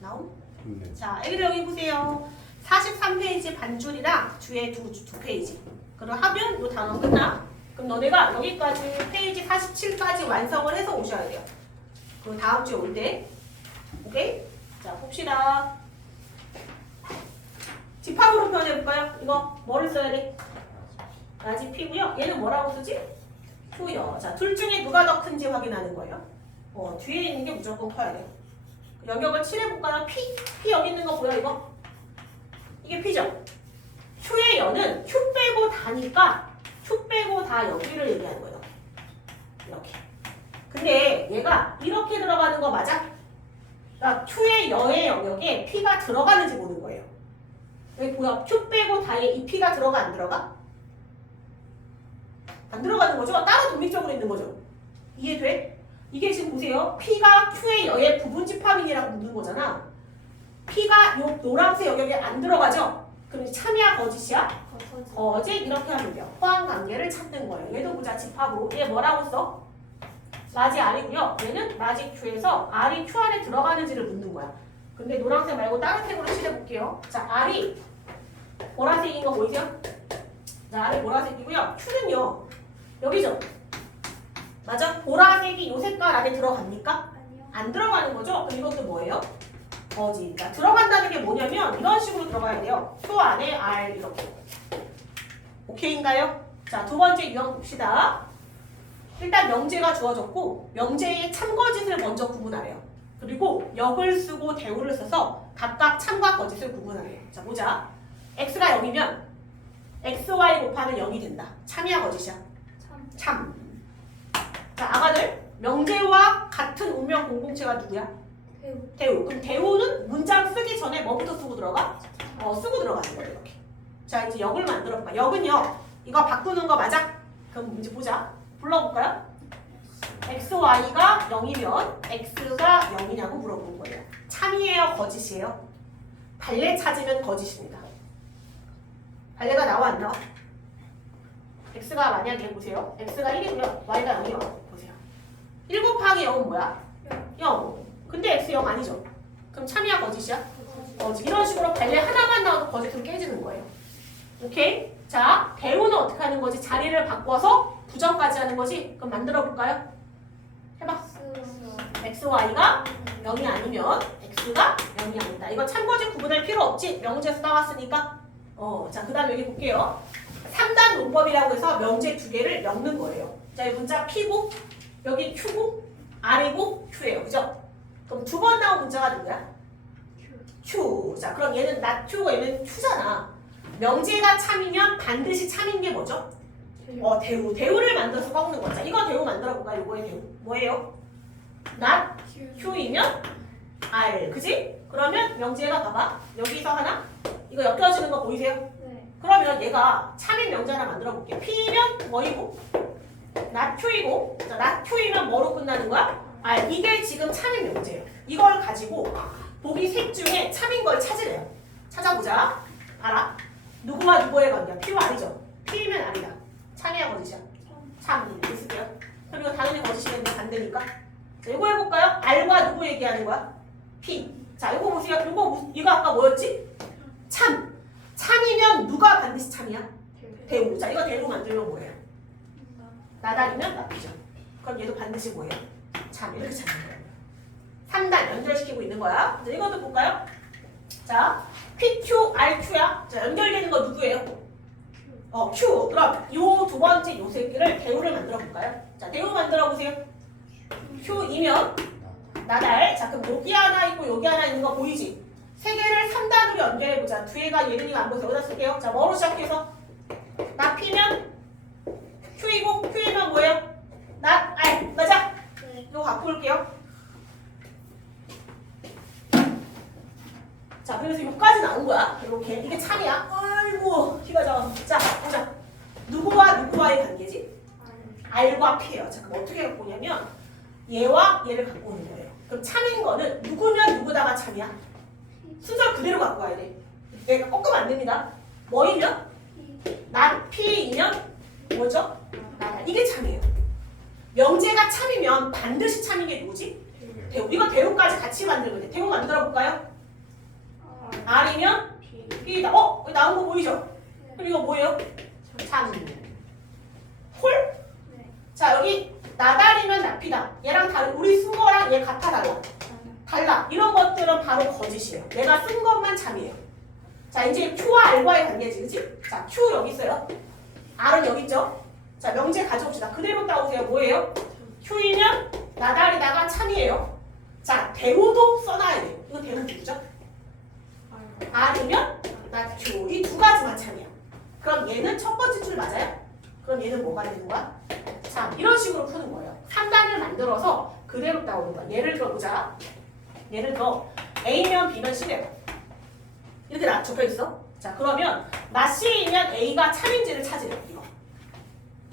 나옴? 네. 자, 애기들 여기 보세요. 43페이지 반줄이랑 뒤에 두, 두 페이지. 그럼 하면 이 단어 끝나. 그럼 너네가 여기까지 페이지 47까지 완성을 해서 오셔야 돼요. 그 다음 주에 올 때. 오케이? 자, 봅시다. 집합으로 표현해볼까요? 이거 뭐를 써야 돼? 라지 P고요. 얘는 뭐라고 쓰지? Q요. 자, 둘 중에 누가 더 큰지 확인하는 거예요. 어, 뒤에 있는 게 무조건 커야 돼. 영역을 칠해볼까요? P. P 여기 있는 거 보여, 이거? 이게 P죠? Q의 여는 Q 빼고 다니까 Q 빼고 다 여기를 얘기하는 거예요. 이렇게. 근데 얘가 이렇게 들어가는 거 맞아? 그러니까 Q의 여의 영역에 P가 들어가는지 보는 거예요. 여기 보여. Q 빼고 다에 이 P가 들어가 안 들어가? 안 들어가는 거죠? 따로 독립적으로 있는 거죠. 이해돼? 이게 지금 보세요. P가 Q의 여의 부분 집합인이라고 묻는 거잖아. P가 요 노란색 영역에 안 들어가죠? 그럼 참이야 거짓이야? 거짓 이렇게 하면 돼요. 호환 관계를 찾는 거예요. 얘도 보자 집합으로. 얘 뭐라고 써? 라지 R이고요. 얘는 라지 Q에서 R이 Q 안에 들어가는지를 묻는 거야. 근데 노란색 말고 다른 색으로 칠해볼게요. 자, R이 보라색인 거 보이죠? 자, R이 보라색이고요. Q는요. 여기죠? 맞아? 보라색이 요 색깔 안에 들어갑니까? 안 들어가는 거죠? 그럼 이것도 뭐예요? 거지. 그러니까 들어간다는 게 뭐냐면 이런 식으로 들어가야 돼요. 표 안에 R 이렇게. 오케이인가요? 자, 두 번째 유형 봅시다. 일단 명제가 주어졌고 명제의 참거짓을 먼저 구분하래요. 그리고 역을 쓰고 대우를 써서 각각 참과 거짓을 구분하래요. 자, 보자. x가 0이면 xy 곱하면 0이 된다. 참이야 거짓이야? 참. 자, 아가들 명제와 같은 운명 공동체가 누구야? 대우. 그럼 대우는 문장 쓰기 전에 뭐부터 쓰고 들어가? 어, 쓰고 들어가는 거예요, 이렇게. 자, 이제 역을 만들어 볼까? 역은요, 이거 바꾸는 거 맞아? 그럼 이제 보자. 불러볼까요? xy가 0이면 x가 0이냐고 물어보는 거예요. 참이에요, 거짓이에요? 발레 찾으면 거짓입니다. 발레가 나와 안 나와? x가 만약에 보세요. x가 1이고요. y가 0이요. 보세요. 1 곱하기 0은 뭐야? 0. 근데 x 0 아니죠? 그럼 참이야 거짓이야? 거짓. 이런 식으로 발레 하나만 나와도 거짓은 깨지는 거예요. 오케이? 자, 대우는 어떻게 하는 거지? 자리를 바꿔서 부정까지 하는 거지? 그럼 만들어 볼까요? 해봐. xy가 0이 아니면 x가 0이 아니다. 이거 참고지 구분할 필요 없지? 명제에서 나왔으니까. 어, 자, 그 다음에 여기 볼게요. 3단 논법이라고 해서 명제 두 개를 엮는 거예요. 자, 이 문자 P고, 여기 Q고, R이고, Q예요. 그죠? 그럼 두 번 나온 문자가 누구야? Q. 자, 그럼 얘는 not Q고 얘는 Q잖아. 명제가 참이면 반드시 참인 게 뭐죠? 어, 대우. 대우를 만들어서 꺾는 거죠. 이거 대우 만들어 볼까? 요거의 대우. 뭐예요? not Q이면 R. 그지? 그러면 명제가 봐봐. 여기서 하나? 이거 엮여지는 거 보이세요? 그러면 얘가 참인 명제 하나 만들어 볼게요. P면 뭐이고? Not Q이면 뭐로 끝나는 거야? 아, 이게 지금 참인 명제예요. 이걸 가지고 보기 셋 중에 참인 걸 찾으래요. 찾아보자. 알아? 누구와 누구의 관계야? P와 아니죠? P면 아니다. 참이야 거짓이야? 참. 있을게요. 그럼 이거 당연히 거짓이겠네. 반대니까. 자, 이거 해볼까요? R과 누구 얘기하는 거야? P. 자, 이거 보세요. 이거, 무- 이거 아까 뭐였지? 참. 참이면 누가 반드시 참이야? 대우. 자, 이거 대우 만들면 뭐예요? 나다리면 나쁘죠. 그럼 얘도 반드시 뭐예요? 참 이렇게 찾는 거예요. 3단 연결시키고 있는 거야. 자, 이것도 볼까요? 자, PQ, RQ야. 자, 연결되는 거 누구예요? 어, Q. 그럼 요 두 번째 요 새끼를 대우를 만들어 볼까요? 자, 대우 만들어 보세요. Q이면 나달. 자, 그럼 여기 하나 있고 여기 하나 있는 거 보이지? 세 개를 3단으로 연결해 보자. 뒤에가 예린이가 안 보여서 여기다 쓸게요. 자, 뭐로 시작해서? 나 P면 Q이고 뭐예요? 나 R. 맞아? 이거 갖고 올게요. 자, 그래서 여기까지 나온 거야. 이렇게. 이게 참이야. 아이고, 키가 작아서. 자, 보자. 누구와 누구와의 관계지? R과 P예요. 자, 그럼 어떻게 갖고 오냐면 얘와 얘를 갖고 오는 거예요. 그럼 참인 거는 누구면 누구다가 참이야? 순서 그대로 갖고 와야 돼. 내가 꺾으면 안 됩니다. 뭐이면? 난 P이면 뭐죠? 이게 참이에요. 명제가 참이면 반드시 참인 게 누구지? 대우. 이거 대우까지 같이 만들면 돼. 대우 만들어 볼까요? 아니면 B다. 어? 여기 나온 거 보이죠? 그럼 이거 뭐예요? 참. 홀? 네. 자 여기 나달이면 나피다. 얘랑 다른 우리 쓴 거랑 얘 같아 달라. 달라. 이런 것들은 바로 거짓이에요. 내가 쓴 것만 참이에요. 자 이제 Q와 R과의 관계지, 그치? 자 Q 여기 있어요. R은 여기 있죠? 자 명제 가져옵시다. 그대로 따오세요. 뭐예요? Q이면 나달이다가 참이에요. 자 대우도 써놔야 돼. 이거 대우 누구죠? R이면 나 Q. 이두 가지만 참이야. 그럼 얘는 첫 번째 줄 맞아요? 그럼 얘는 뭐가 되는 거야? 자, 이런 식으로 푸는 거예요. 3단을 만들어서 그대로 따오는 거야. 예를 들어 보자. 예를 들어 A면 B면 C래요. 이렇게 나 적혀 있어. 자, 그러면 나 C이면 A가 참인지를 찾으래요.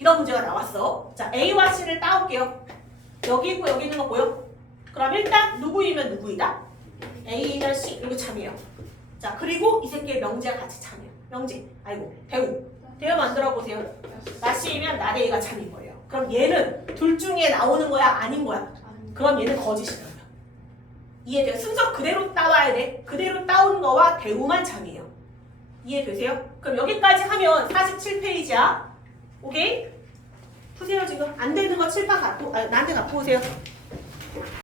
이런 문제가 나왔어. 자, A와 C를 따올게요. 여기 있고 여기 있는 거 보여? 그럼 일단 누구이면 누구이다? A면 C. 이거 참이에요. 자, 그리고 이 새끼의 명제가 같이 참이에요. 명제. 아이고, 대우. 대우 만들어 보세요. 나씨이면 나 대이가 참인 거예요. 그럼 얘는 둘 중에 나오는 거야? 아닌 거야? 그럼 얘는 거짓이에요. 이해돼요? 순서 그대로 따와야 돼. 그대로 따온 거와 대우만 참이에요. 이해되세요? 그럼 여기까지 하면 47페이지야. 오케이? 푸세요 지금. 안 되는 거 칠판 갖고, 아, 나한테 갖고 오세요.